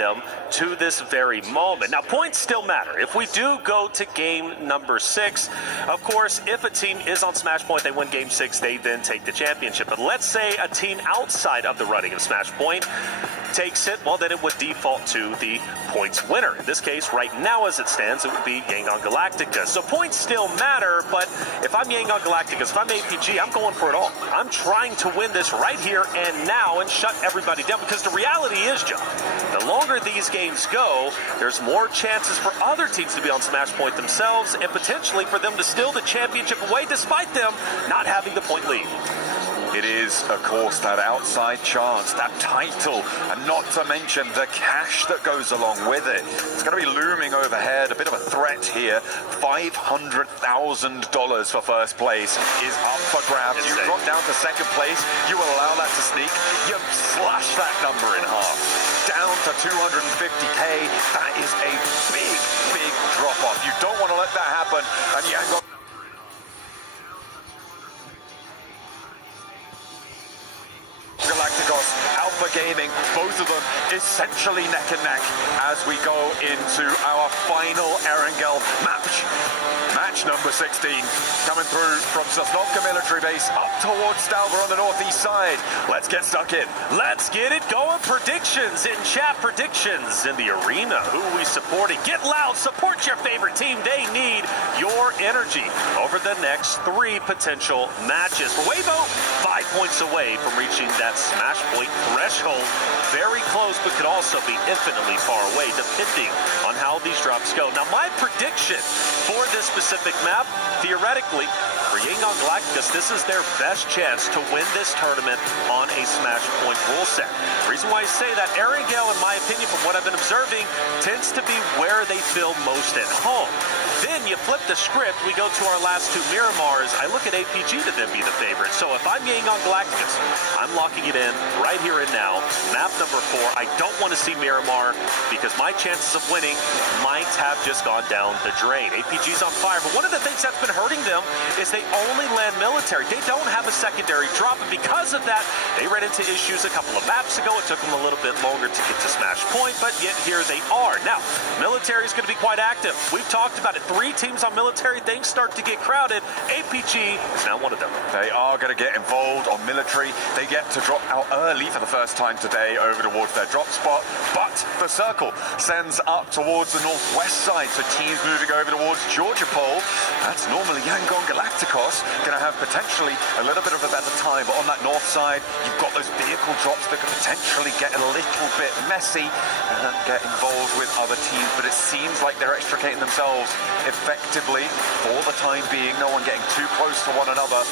them to this very moment. Now, points still matter. If we do go to game number 6, of course, if a team is on Smash Point, they win game 6, they then take the championship. But let's say a team outside of the running of Smash Point takes it, well, then it would default to the points winner. In this case, right now as it stands, it would be Yangon Galacticus. So points still matter, but if I'm Yangon Galacticus, if I'm APG, I'm going for it all. I'm trying to win this right here and now and shut everybody down, because the reality is, John, the longer these games go, there's more chances for other teams to be on Smash Point themselves and potentially for them to steal the championship away despite them not having the point lead. It is, of course, that outside chance, that title, and not to mention the cash that goes along with it. It's going to be looming overhead, a bit of a threat here. $500,000 for first place is up for grabs. You drop down to second place, you will allow that to sneak, you slash that number in half. Down to 250K, that is a big, big drop-off. You don't want to let that happen, and Yangon Galacticos, Alpha Gaming, both of them essentially neck and neck as we go into our final Erangel match. Match number 16, coming through from Sosnovka military base up towards Stalber on the northeast side. Let's get stuck in. Let's get it going. Predictions in chat, predictions in the arena. Who are we supporting? Get loud, support your favorite team. They need your energy over the next 3 potential matches. For Weibo, 5 points away from reaching that Smash Point threshold. Very close, but could also be infinitely far away, depending on how these drops go. Now, my prediction for this specific map, theoretically, for Yangon Galacticus, this is their best chance to win this tournament on a Smash Point rule set. The reason why I say that, Erangel, in my opinion, from what I've been observing, tends to be where they feel most at home. Then you flip the script, we go to our last 2 Miramars. I look at APG to then be the favorite. So if I'm Yangon Galacticus, I'm locking it in right here and now. Map number 4, I don't want to see Miramar because my chances of winning might have just gone down the drain. APG's on fire, but one of the things that's been hurting them is they only land military. They don't have a secondary drop, and because of that, they ran into issues a couple of maps ago. It took them a little bit longer to get to Smash Point, but yet here they are. Now, military is going to be quite active. We've talked about it. 3 teams on military, things start to get crowded. APG is now one of them. They are going to get involved on military. They get to drop out early for the first time today over towards their drop spot, but the circle sends up towards the northwest side, so teams moving over towards Georgia Pole. That's normally Yangon Galacticos, going to have potentially a little bit of a better time, but on that north side, you've got those vehicle drops that can potentially get a little bit messy and get involved with other teams, but it seems like they're extricating themselves effectively for the time being. No one getting too close to one another.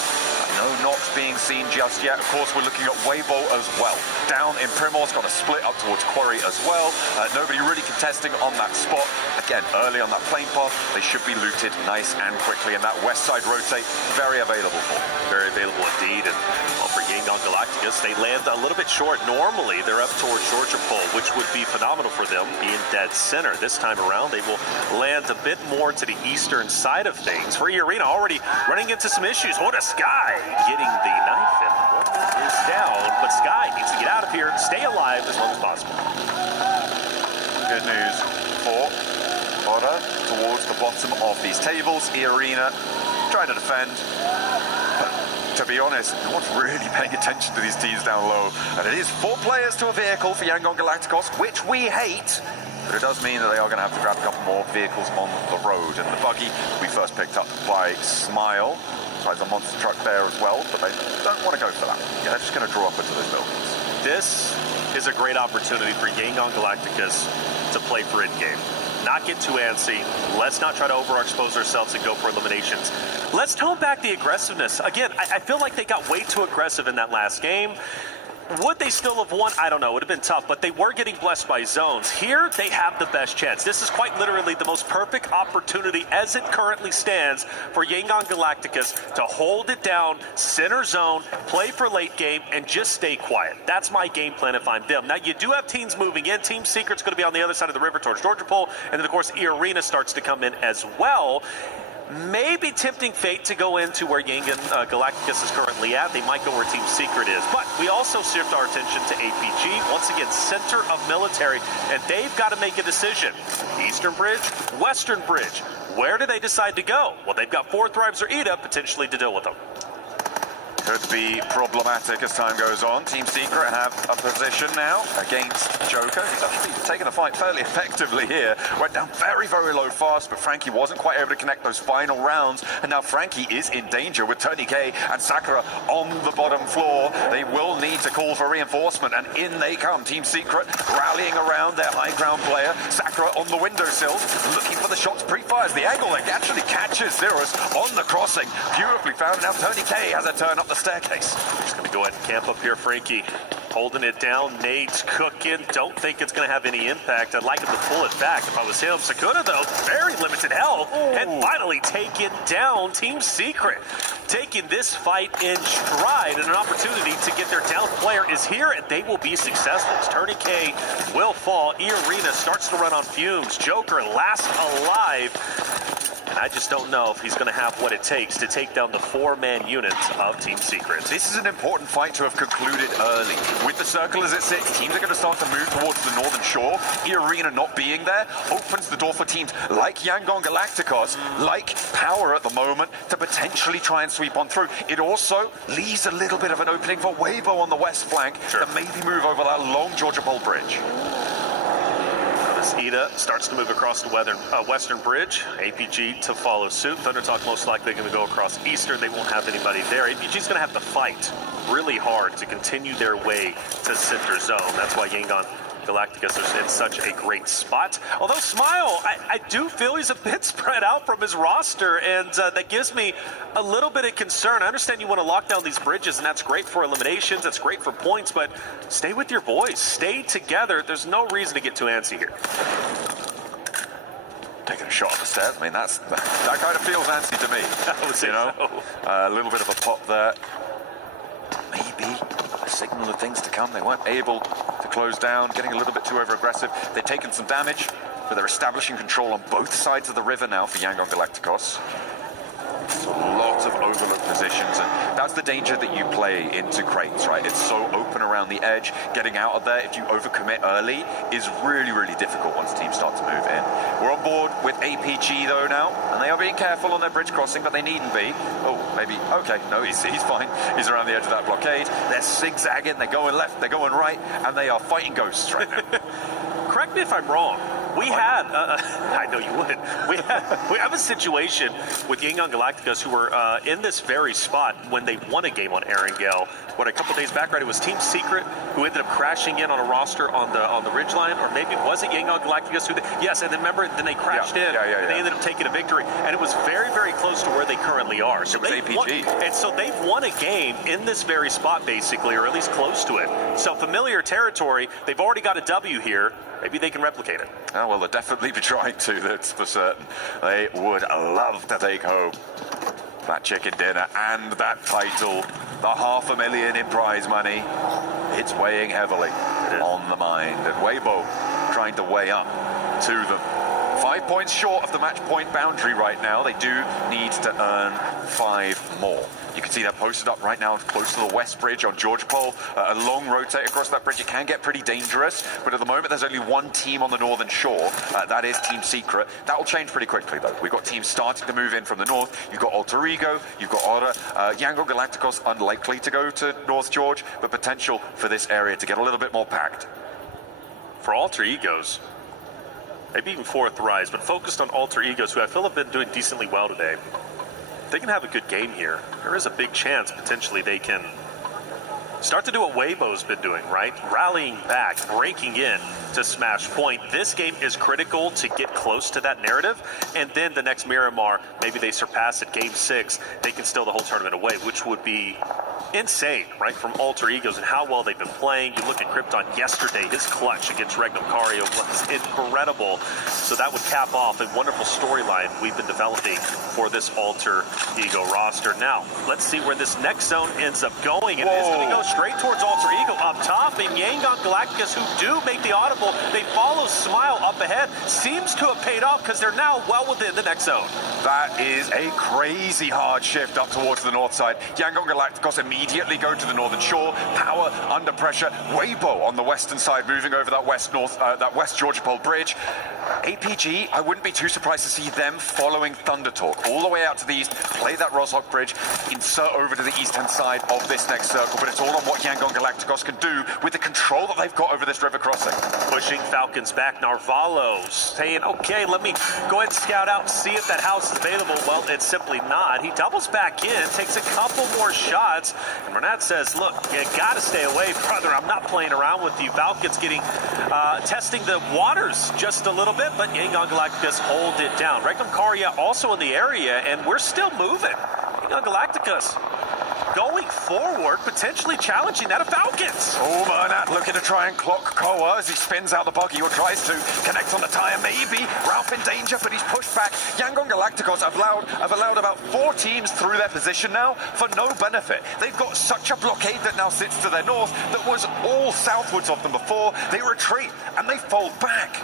No knocks being seen just yet. Of course, we're looking at Weibo as well. Down in Primor's got a split up towards Quarry as well. Nobody really contesting on that spot. Again, early on that plane path, they should be looted nice and quickly. And that west side rotate, very available for them. Very available indeed. And well, for Yangon Galacticus, they land a little bit short. Normally, they're up towards Georgia Pole, which would be phenomenal for them, being dead center. This time around, they will land a bit more to the eastern side of things. For Arena, already running into some issues. What a Sky getting the knife in. One is down, but Sky needs to get out of here, stay alive as long as possible. Good news for Oda towards the bottom of these tables. Arena trying to defend. But to be honest, no one's really paying attention to these teams down low. And it is 4 players to a vehicle for Yangon Galacticos, which we hate. But it does mean that they are going to have to grab a couple more vehicles on the road. And the buggy we first picked up by Smile. There's a monster truck there as well, but they don't want to go for that. Yeah, they're just going to draw up into those buildings. This is a great opportunity for Yangon Galacticus to play for in-game. Not get too antsy. Let's not try to overexpose ourselves and go for eliminations. Let's tone back the aggressiveness. Again, I feel like they got way too aggressive in that last game. Would they still have won? I don't know. It would have been tough, but they were getting blessed by zones. Here, they have the best chance. This is quite literally the most perfect opportunity as it currently stands for Yangon Galacticus to hold it down, center zone, play for late game, and just stay quiet. That's my game plan if I'm them. Now, you do have teams moving in. Team Secret's going to be on the other side of the river towards Georgia Pole, and then, of course, E-Arena starts to come in as well. maybe tempting fate to go into where Yangon Galacticus is currently at. They might go where Team Secret is. But we also shift our attention to APG. Once again, center of military. And they've got to make a decision. Eastern Bridge, Western Bridge. Where do they decide to go? Well, they've got 4 Thrives or Ida potentially to deal with them. Could be problematic as time goes on. Team Secret have a position now against Joker. He's actually taken the fight fairly effectively here. Went down very, very low fast, but Frankie wasn't quite able to connect those final rounds. And now Frankie is in danger with Tony K and Sakura on the bottom floor. They will need to call for reinforcement, and in they come. Team Secret rallying around their high ground player. Sakura on the windowsill, looking for the shots. Pre-fires the angle that actually catches Zerus on the crossing. Beautifully found. Now Tony K has a turn up the staircase. Just going to go ahead and camp up here, Faiq. Holding it down, nades cooking. Don't think it's going to have any impact. I'd like him to pull it back if I was him. Sakura, though, very limited health. And finally taking down Team Secret. Taking this fight in stride, and an opportunity to get their down player is here, and they will be successful. Tony K will fall. E-Arena starts to run on fumes. Joker last alive. And I just don't know if he's going to have what it takes to take down the 4-man unit of Team Secret. This is an important fight to have concluded early. With the circle as it sits, teams are going to start to move towards the northern shore. E-Arena not being there opens the door for teams like Yangon Galacticos, like Power at the moment, to potentially try and sweep on through. It also leaves a little bit of an opening for Weibo on the west flank to maybe move over that long Georgia Pole Bridge. Ida starts to move across the western bridge. APG to follow suit. Thundertalk most likely going to go across eastern. They won't have anybody there. APG's going to have to fight really hard to continue their way to center zone. That's why Yangon Galacticus are in such a great spot. Although Smile, I do feel he's a bit spread out from his roster, and that gives me a little bit of concern. I understand you want to lock down these bridges, and that's great for eliminations, that's great for points, but stay with your boys. Stay together. There's no reason to get too antsy here. Taking a shot on the stairs. I mean, that kind of feels antsy to me. I would say so. A little bit of a pop there. Maybe a signal of things to come. They weren't able to close down, getting a little bit too over-aggressive. They've taken some damage, but they're establishing control on both sides of the river now for Yangon Galacticos. So lots of overlooked positions, and that's the danger that you play into crates, right? It's so open around the edge. Getting out of there, if you overcommit early, is really, really difficult once teams start to move in. We're on board with APG, though, now, and they are being careful on their bridge crossing, but they needn't be. Oh, maybe. Okay, no, he's fine. He's around the edge of that blockade. They're zigzagging, they're going left, they're going right, and they are fighting ghosts right now. Correct me if I'm wrong. We had, I know you wouldn't, we have a situation with Yangon Galacticos who were in this very spot when they won a game on Erangel. A couple days back, right, it was Team Secret who ended up crashing in on a roster on the ridgeline, or maybe was it Yangon Galacticos who, yes, and then remember, then they crashed in, and they ended up taking a victory, and it was very, very close to where they currently are. So it was APG. And so they've won a game in this very spot, basically, or at least close to it. So familiar territory, they've already got a W here. Maybe they can replicate it. Oh, well, they'll definitely be trying to, that's for certain. They would love to take home that chicken dinner and that title. The $500,000 in prize money. It's weighing heavily on the mind. And Weibo trying to weigh up to them. 5 points short of the match point boundary right now. They do need to earn 5 more. You can see they're posted up right now close to the west bridge on George Pole. A long rotate across that bridge. It can get pretty dangerous, but at the moment there's only one team on the northern shore. That is Team Secret. That will change pretty quickly, though. We've got teams starting to move in from the north. You've got Alter Ego, you've got Oda. Yangon Galacticos unlikely to go to North George, but potential for this area to get a little bit more packed. For Alter Egos, maybe even fourth rise, but focused on Alter Egos, who I feel have been doing decently well today. If they can have a good game here, there is a big chance potentially they can start to do what Weibo's been doing, right? Rallying back, breaking in to smash point. This game is critical to get close to that narrative, and then the next Miramar, maybe they surpass it, game 6, they can steal the whole tournament away, which would be insane, right, from Alter Egos and how well they've been playing. You look at Krypton yesterday, his clutch against Regnum Cario was incredible. So that would cap off a wonderful storyline we've been developing for this Alter Ego roster. Now, let's see where this next zone ends up going. And it's going to go straight towards Alter Ego up top. And Yangon Galacticus, who do make the audible, they follow Smile up ahead. Seems to have paid off because they're now well within the next zone. That is a crazy hard shift up towards the north side. Yangon Galacticos immediately go to the northern shore. Power under pressure. Weibo on the western side, moving over that west Georgia Pole bridge. APG, I wouldn't be too surprised to see them following Thunder Talk all the way out to the east, play that Roshok bridge, insert over to the eastern side of this next circle. But it's all on what Yangon Galacticos can do with the control that they've got over this river crossing. Pushing Falcons back. Narvalo saying, okay, let me go ahead and scout out and see if that house is available. Well, it's simply not. He doubles back in, takes a couple more shots, and Renat says, look, you gotta stay away, brother. I'm not playing around with you. Falcons getting, testing the waters just a little bit, but Yangon Galacticus hold it down. Regnum Caria also in the area, and we're still moving. Yangon Galacticus going forward, potentially challenging that of Falcons. Oh, Bernat looking to try and clock Koa as he spins out the buggy or tries to connect on the tire. Maybe Ralph in danger, but he's pushed back. Yangon Galacticos have allowed about 4 teams through their position now for no benefit. They've got such a blockade that now sits to their north that was all southwards of them before. They retreat and they fold back.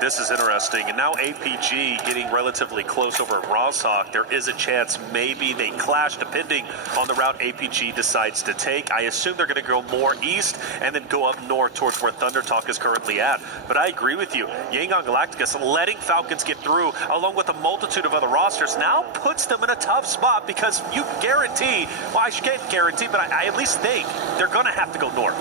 This is interesting, and now APG getting relatively close over at Roshok. There is a chance maybe they clash depending on the route APG decides to take. I assume they're going to go more east and then go up north towards where Thunder Talk is currently at. But I agree with you. Yangon Galacticus letting Falcons get through along with a multitude of other rosters now puts them in a tough spot because you guarantee, well, I can't guarantee, but I at least think they're going to have to go north.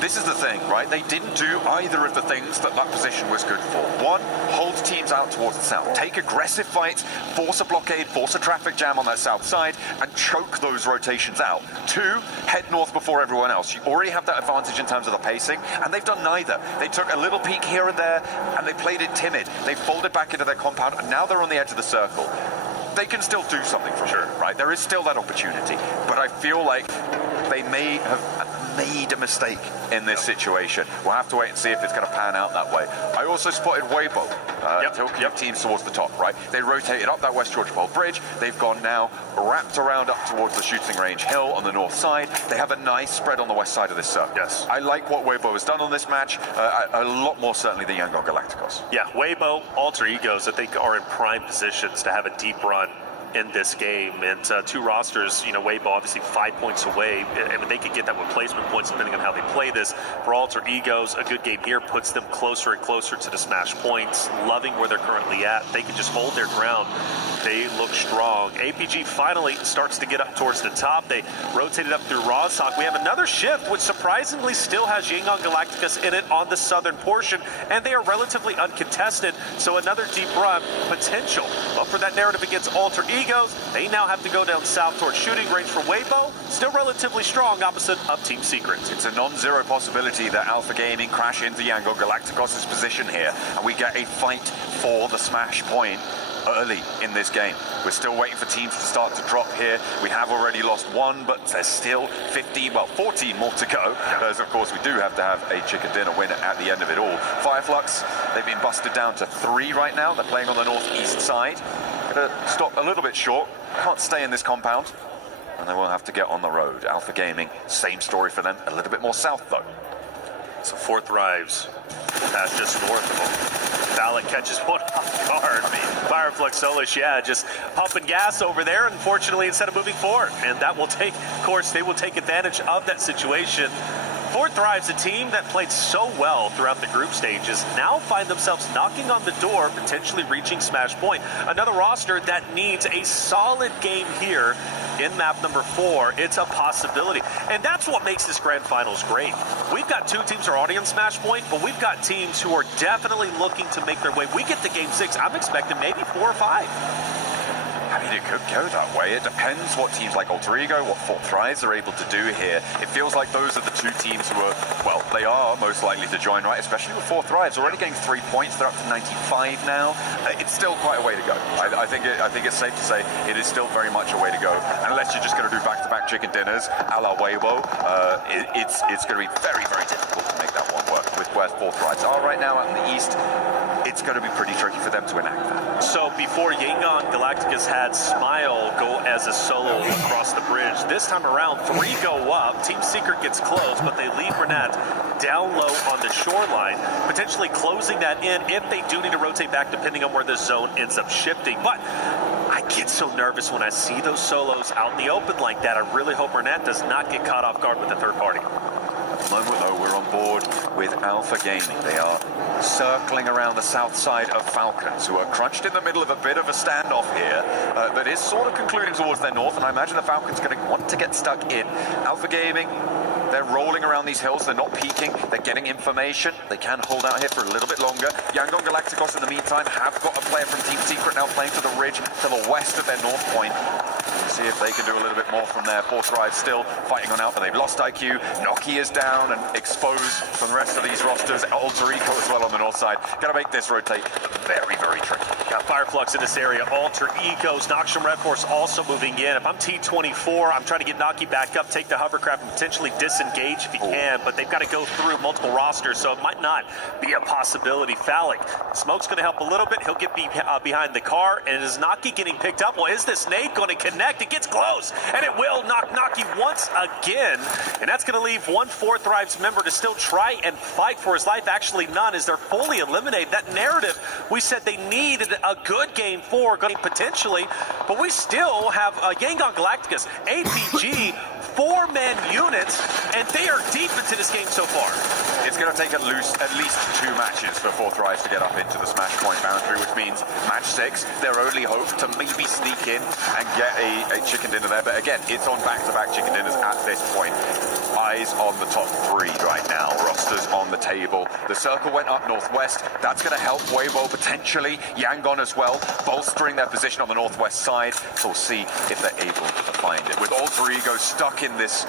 This is the thing, right? They didn't do either of the things that position was good for. One, hold teams out towards the south. Take aggressive fights, force a blockade, force a traffic jam on that south side, and choke those rotations out. 2, head north before everyone else. You already have that advantage in terms of the pacing, and they've done neither. They took a little peek here and there, and they played it timid. They folded back into their compound, and now they're on the edge of the circle. They can still do something for sure, right? There is still that opportunity, but I feel like they may have made a mistake in this situation. We'll have to wait and see if it's going to pan out that way. I also spotted Weibo tilting teams towards the top, right? They rotated up that West Georgia Pole bridge. They've gone now wrapped around up towards the shooting range hill on the north side. They have a nice spread on the west side of this circle. Yes. I like what Weibo has done on this match, a lot more certainly than Yangon Galacticos. Yeah, Weibo, Alter Egos, I think are in prime positions to have a deep run in this game. And 2 rosters, you know, Weibo obviously 5 points away. I mean, they could get that with placement points depending on how they play this. For Alter Egos, a good game here puts them closer and closer to the smash points. Loving where they're currently at. They can just hold their ground. They look strong. APG finally starts to get up towards the top. They rotated up through Roshok. We have another shift, which surprisingly still has Yangon Galacticus in it on the southern portion, and they are relatively uncontested, so another deep run potential. But for that narrative against Alter Egos, they now have to go down south towards shooting range for Weibo. Still relatively strong opposite of Team Secret. It's a non-zero possibility that Alpha Gaming crash into Yangon Galacticos' position here, and we get a fight for the smash point early in this game. We're still waiting for teams to start to drop here. We have already lost 1, but there's still 14 more to go. As of course we do have to have a chicken dinner win at the end of it all. Fireflux, they've been busted down to 3 right now. They're playing on the northeast side. Gonna stop a little bit short. Can't stay in this compound, and they will have to get on the road. Alpha Gaming, same story for them. A little bit more south though. So 4th Thrives, that's just north of them. Ballot catches one off guard. Fireflux Solish, yeah, just pumping gas over there, unfortunately, instead of moving forward. And that will take, of course, they will take advantage of that situation. 4th Thrives, a team that played so well throughout the group stages, now find themselves knocking on the door, potentially reaching smash point. Another roster that needs a solid game here in map number 4. It's a possibility. And that's what makes this grand finals great. We've got 2 teams who are already on smash point, but we've got teams who are definitely looking to make their way. We get to game 6, I'm expecting maybe 4 or 5. I mean, it could go that way. It depends what teams like Alter Ego, what Fort Thrives are able to do here. It feels like those are the two teams who are, well, they are most likely to join, right? Especially with Fort Thrives already getting 3 points. They're up to 95 now. It's still quite a way to go. I think it's safe to say it is still very much a way to go. Unless you're just going to do back-to-back chicken dinners a la Weibo, it's going to be very, very difficult to make that one work with where Fort Thrives are right now out in the east. It's going to be pretty tricky for them to enact that. So before Yangon Galacticus had Smile go as a solo across the bridge, this time around 3 go up. Team Secret gets close, but they leave Renat down low on the shoreline, potentially closing that in if they do need to rotate back depending on where the zone ends up shifting. But I get so nervous when I see those solos out in the open like that. I really hope Renat does not get caught off guard with a third party. At the moment, though, we're on board with Alpha Gaming. They are circling around the south side of Falcons, who are crunched in the middle of a bit of a standoff here that is sort of concluding towards their north, and I imagine the Falcons are going to want to get stuck in. Alpha Gaming, they're rolling around these hills, they're not peeking, they're getting information. They can hold out here for a little bit longer. Yangon Galacticos, in the meantime, have got a player from Team Secret now playing to the ridge to the west of their north point. See if they can do a little bit more from there. Fort Thrive still fighting on Alpha. They've lost IQ. Noki is down and exposed from the rest of these rosters. Alter Ego as well on the north side. Got to make this rotate very, very tricky. Got Fireflux in this area. Alter Egos. Noxium Red Force also moving in. If I'm T24, I'm trying to get Noki back up, take the hovercraft, and potentially disengage if he can, but they've got to go through multiple rosters, so it might not be a possibility. Faiq. Smoke's going to help a little bit. He'll get behind the car, and is Noki getting picked up? Well, is this nade going to connect? It gets close, and it will knock Noki once again, and that's going to leave one Fort Thrives member to still try and fight for his life. Actually, none, as they're fully eliminated. That narrative, we said they needed a good game 4, potentially, but we still have Yangon Galacticus, APG, 4-man units, and they are deep into this game so far. It's going to take at least 2 matches for Fort Thrives to get up into the smash point boundary, which means match 6, their only hope to maybe sneak in and get a chicken dinner there. But again, it's on back-to-back chicken dinners at this point. Eyes on the top 3 right now. Rosters on the table. The circle went up northwest. That's going to help Weibo potentially. Yangon as well, bolstering their position on the northwest side. So we'll see if they're able to find it. With Alter Ego stuck in this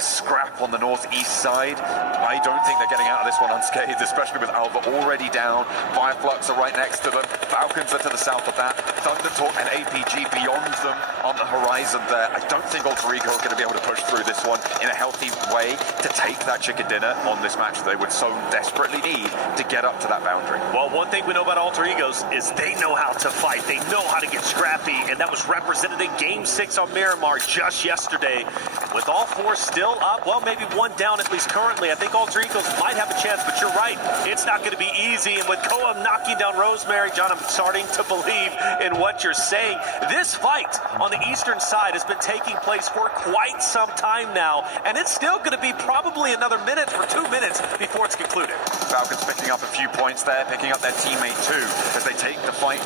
scrap on the northeast side, I don't think they're getting out of this one unscathed, especially with Alva already down. Fireflux are right next to them. Falcons are to the south of that. Thundertalk and APG beyond them on the horizon there. I don't think Alter Ego are going to be able to push through this one in a healthy way to take that chicken dinner on this match they would so desperately need to get up to that boundary. Well, one thing we know about Alter Egos is they know how to fight. They know how to get scrappy, and that was represented in Game 6 on Miramar just yesterday. With all 4 still up, well, maybe 1 down at least currently. I think Alter Egos might have a chance, but you're right. It's not going to be easy, and with Koa knocking down Rosemary, John, I'm starting to believe in what you're saying. This fight on the eastern side has been taking place for quite some time now, and it's still going to be probably another minute or 2 minutes before it's concluded. Falcons picking up a few points there, picking up their teammate too, as they take the fight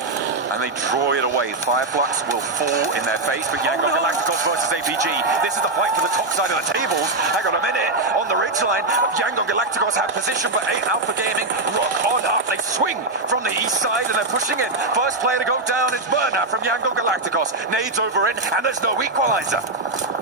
and they draw it away. Fireflux will fall in their face, but Yangon Galacticos versus APG. This is the fight for the top side of the tables. Hang on a minute. On the ridgeline, Yangon Galacticos have position, but Alpha Gaming rock on up. They swing from the east side and they're pushing in. First player to go down is Burner from Yangon Galacticos. Nades over in, and there's no equalizer.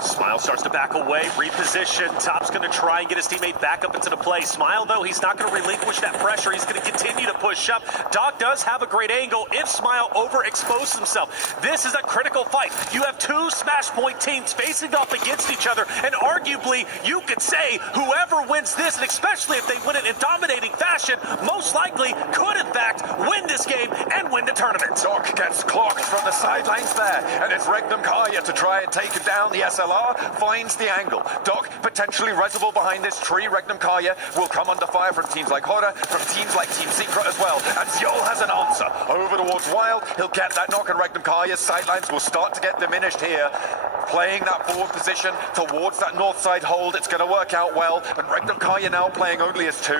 Smile starts to back away, reposition. Top's going to try and get his teammate back up into the play. Smile, though, he's not going to relinquish that pressure. He's going to continue to push up. Doc does have a great angle if Smile overexposes himself. This is a critical fight. You have 2 Smash Point teams facing off against each other, and arguably, you could say whoever wins this, and especially if they win it in dominating fashion, most likely could, in fact, win this game and win the tournament. Doc gets clocked from the sidelines there, and it's Regnum Kaya to try and take him down. The SLR finds the angle. Doc potentially reservoir behind this tree. Regnum Kaya will come under fire from teams like Hora, from teams like Team Secret as well. And Zjol has an answer. Over towards Wild, he'll get that knock, and Regnum Kaya's sidelines will start to get diminished here. Playing that forward position towards that north side hold. It's going to work out well. And Regnum Kaya now playing only as 2.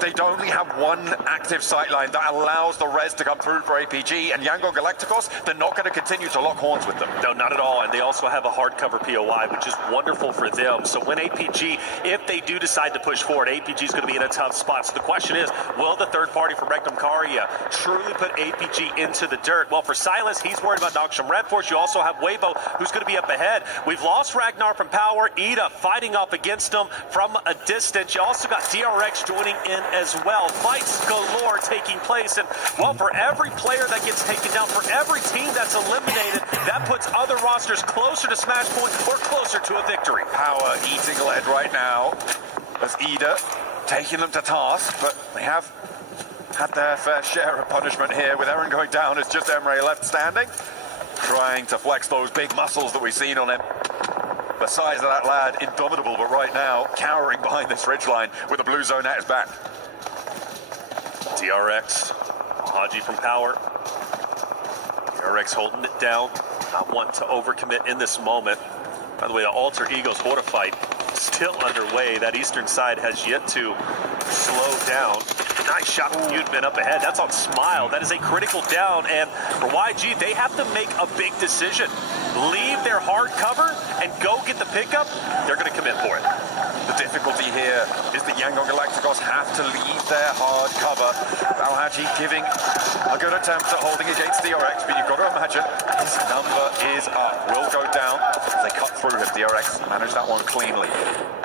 They only have one active sightline that allows the res to come through for APG, and Yangon Galacticos, they're not going to continue to lock horns with them. No, not at all, and they also have a hard cover POI, which is wonderful for them. So when APG, if they do decide to push forward, APG is going to be in a tough spot. So the question is, will the third party from Regnum Karya truly put APG into the dirt? Well, for Silas, he's worried about Noxium Red Force. You also have Weibo, who's going to be up ahead. We've lost Ragnar from Power, Ida fighting off against him from a distance. You also got DRX joining in as well. Fights galore taking place, and well, for every player that gets taken down, for every team that's eliminated, that puts other rosters closer to Smash Point or closer to a victory. Power eating lead right now as Ida taking them to task, but they have had their fair share of punishment here with Eren going down. It's just Emre left standing, trying to flex those big muscles that we've seen on him. The size of that lad, indomitable, but right now, cowering behind this ridgeline with a blue zone at his back. DRX, Haji from Power. DRX holding it down, not wanting to overcommit in this moment. By the way, the Alter Ego's Horde fight still underway. That eastern side has yet to slow down. Nice shot from Yudman up ahead. That's on Smile. That is a critical down. And for YG, they have to make a big decision. Leave their hard cover and go get the pickup. They're going to commit for it. The difficulty here is that Yangon Galacticos have to leave their hard cover. Al-Haji giving a good attempt at holding against DRX, but you've got to imagine his number is up. Will go down as they cut through him. DRX managed that one cleanly.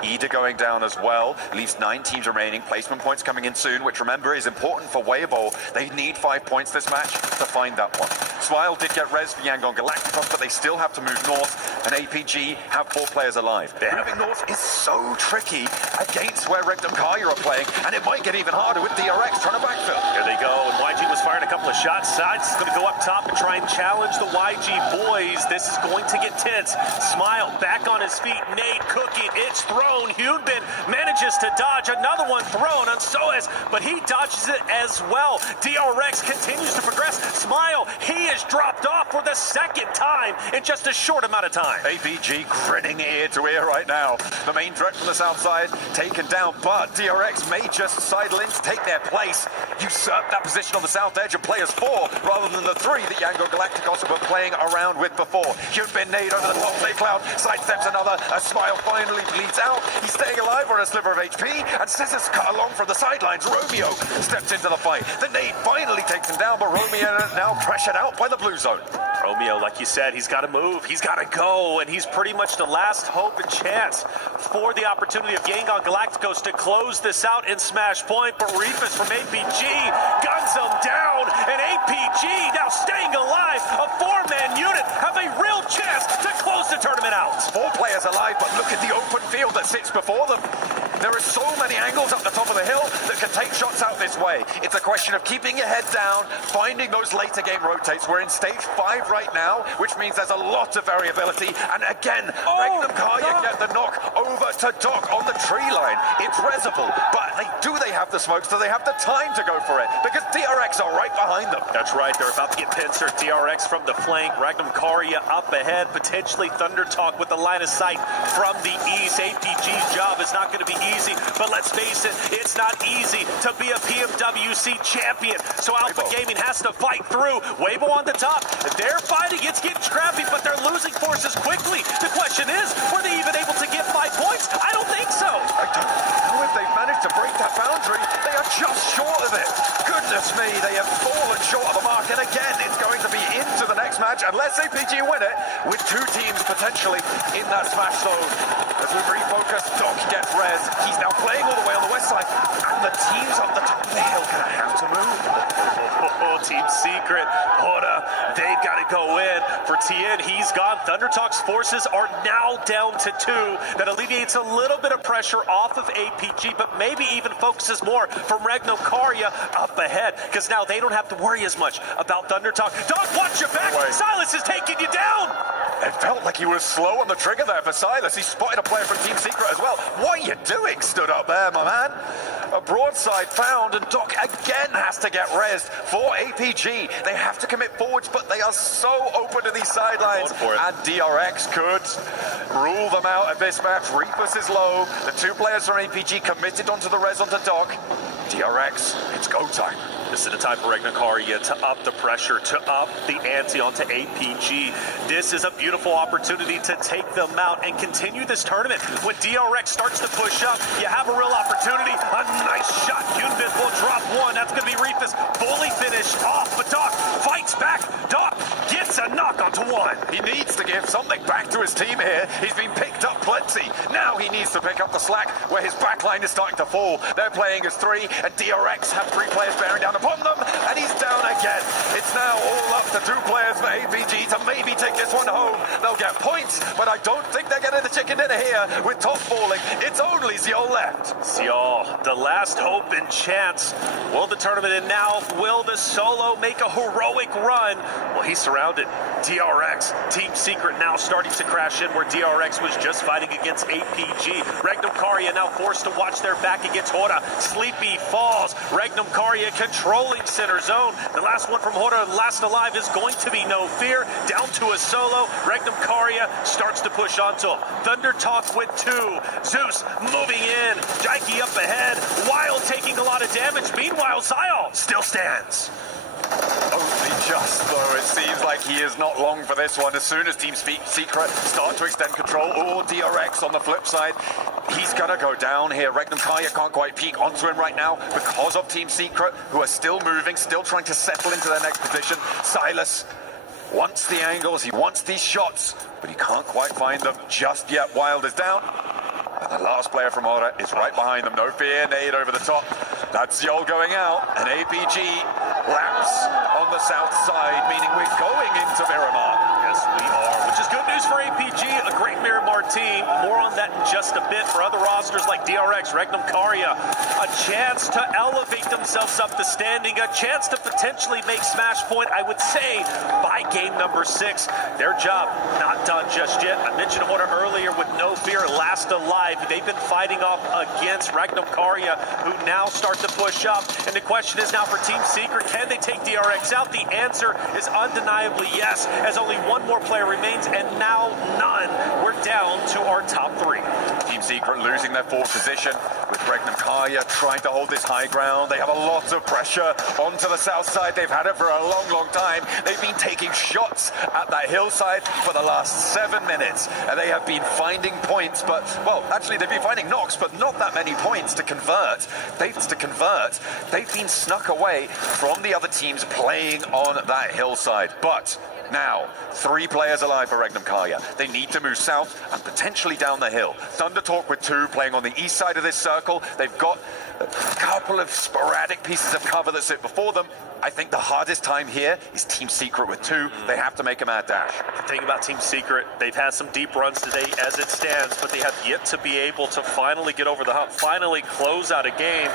Ida going down as well. Leaves 9 teams remaining. Placement points coming in soon, which remember is important for Weibo. They need 5 points this match to find that one. Smile did get res for Yangon Galacticos, but they still have to move north, and APG have 4 players alive. Moving north is so tricky against where Regnum Karya are playing, and it might get even harder with DRX trying to backfill. There they go, and YG was firing a couple of shots. Sides is going to go up top and try and challenge the YG boys. This is going to get tense. Smile back on his feet. Nate cooking. It's thrown. Hyunbin manages to dodge. Another one thrown on Soez, but he dodges it as well. DRX continues to progress. Smile, he is dropped off for the second time in just a short amount of time. APG grinning ear to ear right now. The main threat from the south side taken down, but DRX may just sidle in to take their place, usurp that position on the south edge and play as 4 rather than the 3 that Yangon Galacticos were playing around with before. Hyunbin nade over the top safe cloud, sidesteps another. A Smile finally bleeds out. He's staying alive on a sliver of HP, and Scissors cut along from the sidelines. Romeo steps into the fight. The nade finally takes him down, but Romeo now pressured out by the blue zone. Romeo, like you said, he's got to move, he's got to go, and he's pretty much the last hope and chance for the opportunity of Yangon Galacticos to close this out in Smash Point. But Reefus from APG guns him down, and APG now staying alive. A 4-man unit have a real chance to close the tournament out. 4 players alive, but look at the open field that sits before them. There are so many angles up the top of the hill that can take shots out this way. It's a question of keeping your head down, finding those later game rotates. We're in stage 5 right now, which means there's a lot of variability. And again, Regnum Karya get the knock over to Doc on the tree line. It's Reservoir, but they have the smokes? Do they have the time to go for it? Because DRX are right behind them. That's right, they're about to get pincered. DRX from the flank, Regnum Karya up ahead, potentially Thunder Talk with the line of sight from the east. APG's job is not going to be easy, but let's face it, it's not easy to be a PMWC champion. So Alpha Gaming has to fight through. Weibo on the top. They're fighting. It's getting scrappy, but they're losing forces quickly. The question is, were they even able to get 5 points? I don't think so. I don't know if they've managed to break that boundary. They are just short of it. Goodness me, they have fallen short of the mark. And again, it's going to be into the next match, unless APG win it, with 2 teams potentially in that Smash zone. As we refocus, Doc gets res. He's now playing all the way on the west side, and the teams up the top of the hill gonna have to move. Team Secret, Hoda, they've got to go in. For Tien, he's gone. Thunder Talk's forces are now down to 2. That alleviates a little bit of pressure off of APG, but maybe even focuses more from Regnum Karya up ahead, because now they don't have to worry as much about Thunder Talk. Doc, watch your back! Silas is taking you down! It felt like he was slow on the trigger there for Silas. He spotted a player from Team Secret as well. What are you doing, stood up there, my man? A broadside found, and Doc again has to get rezzed for APG. They have to commit forwards, but they are so open to these sidelines. And DRX could rule them out at this match. Reapus is low. The 2 players from APG committed onto the res onto Doc. DRX, it's go time. This is the time for Regnacaria to up the pressure, to up the ante onto APG. This is a beautiful opportunity to take them out and continue this tournament. When DRX starts to push up, you have a real opportunity. A nice shot. Yunbin will drop one. That's going to be Reefus. Fully finished off, but Doc fights back. Doc gets a knock onto one. He needs to give something back to his team here. He's been picked up plenty. Now he needs to pick up the slack where his backline is starting to fall. They're playing as three, and DRX have three players bearing down upon them, and he's down again. It's now all up to two players for APG to maybe take this one home. They'll get points, but I don't think they're getting the chicken dinner here with top falling. It's only Xiao left. Xiao, the last hope and chance. Will the tournament end now? Will the solo make a heroic run? Well, he's surrounded. DRX, Team Secret now starting to crash in where DRX was just fighting against APG. Regnacaria now forced to watch their back against Hora. Sleepy falls. Regnacaria controlling center zone. The last one from Hora, last alive, is going to be No Fear. Down to a solo. Regnacaria starts to push onto him. Thunder Talk with two. Zeus moving in. Jaiki up ahead. Wild taking a lot of damage. Meanwhile, Xiao still stands. Only just, though. It seems like he is not long for this one. As soon as Team Secret start to extend control, or DRX on the flip side, he's going to go down here. Regnacaria can't quite peek onto him right now because of Team Secret, who are still moving, still trying to settle into their next position. Silas wants the angles, he wants these shots, but he can't quite find them just yet. Wild is down. And the last player from Hora is right behind them. No Fear, nade over the top. That's Yol going out. And APG laps on the south side, meaning we're going into Miramar. Yes, we are, which is good news for APG, a great Miramar team. More on that in just a bit. For other rosters like DRX, Regnacaria, a chance to elevate themselves up the standing, a chance to potentially make Smash Point, I would say, by game number 6. Their job not done just yet. I mentioned Hora earlier with No Fear, last alive. They've been fighting off against Regnacaria, who now start to push up. And the question is now for Team Secret, can they take DRX out? The answer is undeniably yes, as only one more player remains, and now none. We're down to our top 3. Team Secret losing their fourth position, with Regnacaria trying to hold this high ground. They have a lot of pressure onto the south side. They've had it for a long, long time. They've been taking shots at that hillside for the last 7 minutes, and they have been finding points, but, well, actually they've been finding knocks, but not that many points to convert. They've been snuck away from the other teams playing on that hillside. But now, 3 players alive for Regnacaria. They need to move south and potentially down the hill. Thunder Talk with 2 playing on the east side of this circle. They've got a couple of sporadic pieces of cover that sit before them. I think the hardest time here is Team Secret with 2. They have to make a mad dash. The thing about Team Secret, they've had some deep runs today as it stands, but they have yet to be able to finally get over the hump, finally close out a game.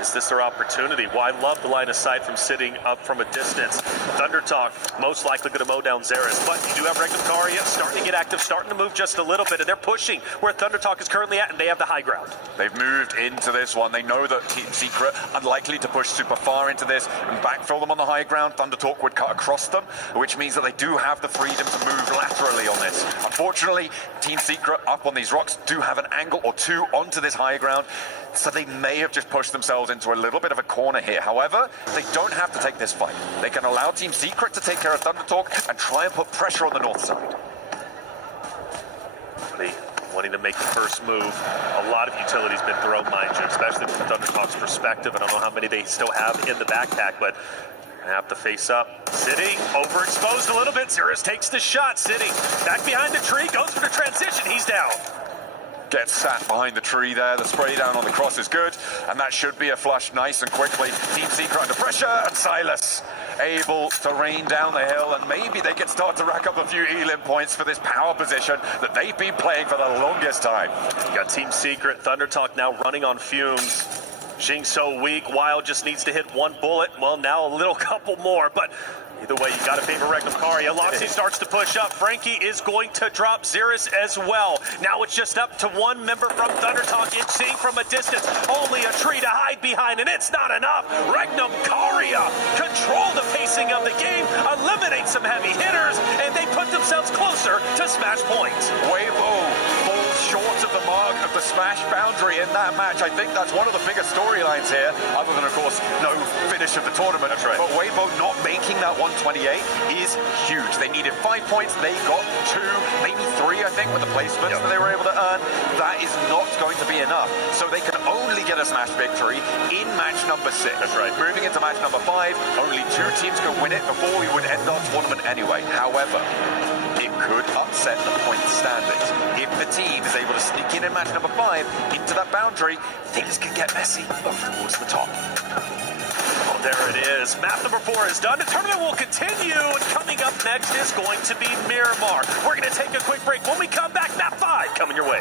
Is this their opportunity? Well, I love the line of sight from sitting up from a distance. Thunder Talk, most likely going to mow down Xerath, but you do have Regnacaria starting to get active, starting to move just a little bit, and they're pushing where Thunder Talk is currently at, and they have the high ground. They've moved into this one. They know that Team Secret unlikely to push super far into this and backfill them on the high ground. Thunder Talk would cut across them, which means that they do have the freedom to move laterally on this. Unfortunately, Team Secret up on these rocks do have an angle or 2 onto this high ground, so they may have just pushed themselves into a little bit of a corner here. However, they don't have to take this fight. They can allow Team Secret to take care of Thunder Talk and try and put pressure on the north side. Wanting to make the first move. A lot of utility's been thrown, mind you, especially from Thunder Talk's perspective. I don't know how many they still have in the backpack, but gonna have to face up. Sitting, overexposed a little bit. Xerath takes the shot. Sitting back behind the tree, goes for the transition. He's down. Gets sat behind the tree there. The spray down on the cross is good, and that should be a flush nice and quickly. Team Secret under pressure, and Silas able to rain down the hill, and maybe they can start to rack up a few Elim points for this power position that they've been playing for the longest time. You got Team Secret, Thunder Talk now running on fumes. Xing so weak, Wild just needs to hit 1 bullet. Well, now a little couple more, but either way, you got to favor Regnacaria. Loxy starts to push up. Frankie is going to drop Xerath as well. Now it's just up to 1 member from Thunder Talk. It's seeing from a distance. Only a tree to hide behind, and it's not enough. Regnacaria control the pacing of the game, eliminate some heavy hitters, and they put themselves closer to Smash Point. Weibo falls short short of the mark of the smash boundary in that match. I think that's one of the biggest storylines here, other than, of course, no finish of the tournament. That's right. But Weibo not making that 128 is huge. They needed 5 points. They got 2, maybe 3, I think, with the placements that they were able to earn. That is not going to be enough. So they can only get a smash victory in match number 6. That's right. Moving into match number 5, only 2 teams can win it before we would end our tournament anyway. However, it could upset the point standings. If the team is able to sneak in match number 5 into that boundary, things can get messy over towards the top. Oh, there it is. Map number 4 is done. The tournament will continue, and coming up next is going to be Miramar. We're going to take a quick break. When we come back, map 5 coming your way.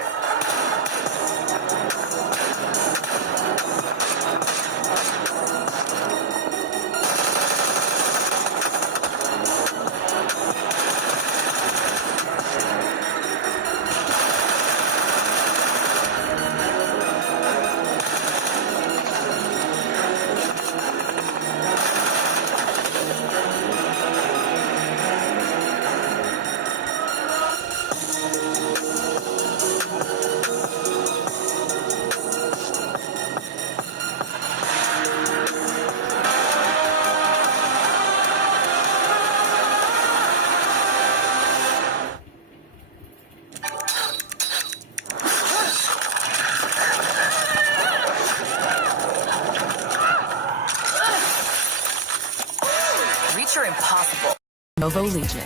Reach your impossible. Novo Legion.